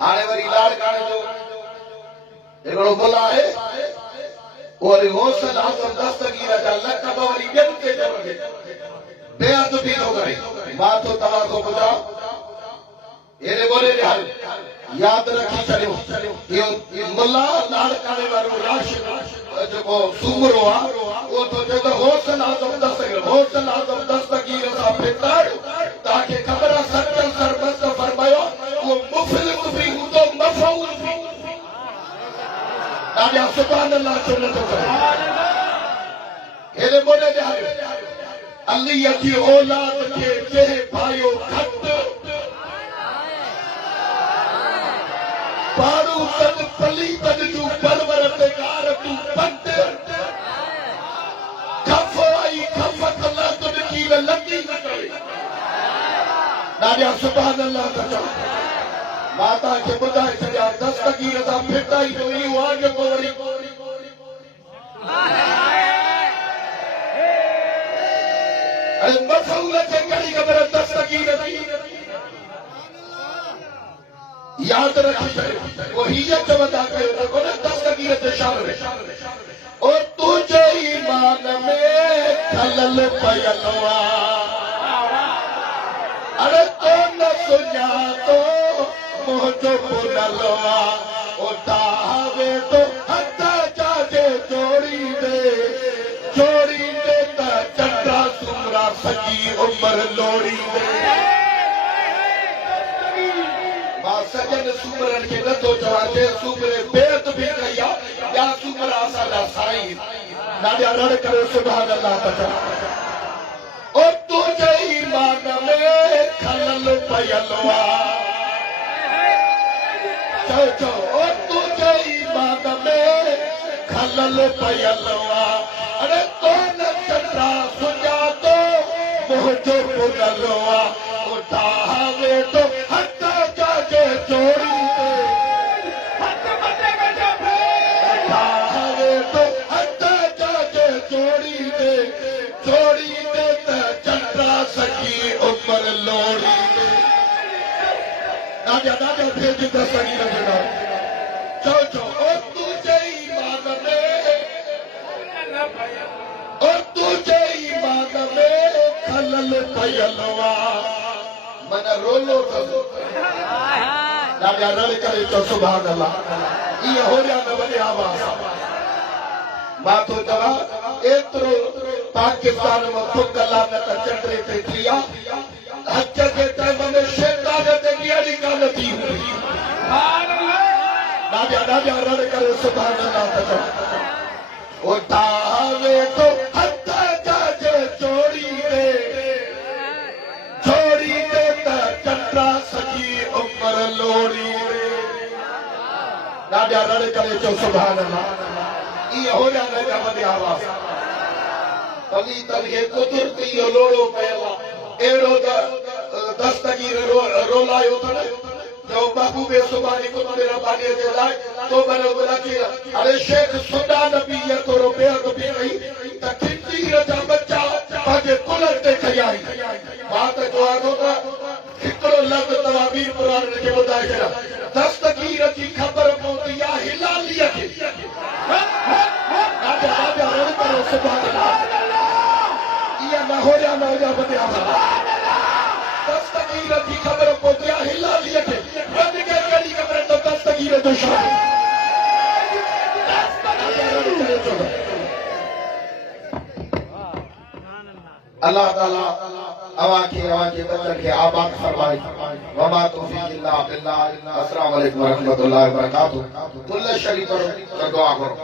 हाणे वरी लाड़काणे जो हिकिड़ो मुला आहे वरी गौसल आज़म दस्तगीर जा लक़ब वरी ॿियनि खे ॾियणो बेअदबी थो करे। मां तो तव्हां खां पुछां हेॾे ॿोॾे ॾियार यादि रखी छॾियो इहो मुला लाड़काणे वारो राशिद जेको सूमरो आहे उहो तो चए थो गौसल आज़म दस्तगीर सां फिटाड़ तव्हांखे ख़बर आहे सचल सरबस्त फरमायो उहो मुफ़लिस बि हूंदो मफ़ऊल बि। ॾाढा सुभान अल्लाह छो नथो करे हेॾे ॿोॾे ॾियार अलीअ जी औलाद खे जंहिं भायो घटि पाड़ू तन पली तन जूं परवर ते गार तूं पट खफ़ आई खफ़ कला तुन की लंदी न करे। ॾाढा सुभान अल्लाह था चओ। मां तव्हांखे ॿुधाए छॾिया दस्तगीर सां फिटाई जो इहो आहे जेको वरी मफ़ऊल खे कहिड़ी ख़बर दस्तगीर जी यादि रखी छॾियो उहो हीअ चवंदा कयो जेको न दस्तगीर ते शामिल ओ तुंहिंजे ईमान में खलल पयल अरे तो न सुञातो मुंहिंजो पुनल ओ तावे तो हथ जाजे जोड़ी दे त चंडा सुमरा सॼी उमिरि लोड़ी दे। मां सजन सूमरनि खे नथो चवां जे सूमरे बेअदबी कई आहे ॿिया सूमर असांजा साईं ॾाढा रड़ करे सुभान अल्लाह था चओ। ओ तुंहिंजे ईमान में खलल पयल चओ चओ ओ तुंहिंजे ईमान में खलल पयल अरे तो न चंडा सुञातो मुंहिंजो पुनल ओ तावे तो हथ जाजे जोड़ी दे तावे तो हथ जाजे जोड़ी दे त चंडा सॼी उमिरि लोड़ी दे। ॾाढा भेज दस्तगीर जे नाम चओ चओ ओ तुंहिंजे ईमान में खलल पयल मन रोलो अथसि ॾाढा रड़ करे चओ सुभान अल्लाह। इहे होरिया न वॾे आवाज़ मां थो चवां एतिरो पाकिस्तान में फुक लानत चंडे ते थी आहे हज जे टाइम में शैतान ते ॾियणी कान थी हुई। ॾाढा रड़ करे सुभान अल्लाह था चओ। ओ तावे तो हथ जाजे जोड़ी दे त चंडा सॼी उमिरि लोड़ी दे। ॾाढा रड़ करे चओ सुभान अल्लाह। इहे होरिया न जा वॾे आवाज़ तव्हीं तव्हांखे कुदरती इहो लोड़ो पियल आहे अहिड़ो दस्तगीर रोलायो अथनि जो महबूबे सुभाणे कुतुबे रब्बानी जे लाइ तो बनो बलाची अरे शेख सुदा नबी ये तो रुपया तो भी नहीं त खिंजीर जा बच्चा पंहिंजे कुलर ते खयाई बात जो आगो त हिकिड़ो लफ़्ज़ तवाबीर पुराण खे ॿुधाए छॾिया दस्तगीर जी ख़बर पवंदी आहे हिलालीअ खे ॾाढा रड़ करो सुभाणे इहा न होरिया न हुजा वॾे आवाज़ दस्तगीर जी ख़बर पवंदी आहे हिलालीअ खे वधीक कहिड़ी ख़बर त दस्तगीर जो शामिल अल्लाह ताला अवांखे बच्चन खे आबाद फरमाए वमा तौफीक इल्ला बिल्लाह। अस्सलाम वालेकुम व रहमतुल्लाहि व बरकातहू। कुल शरीफ दुआ करो।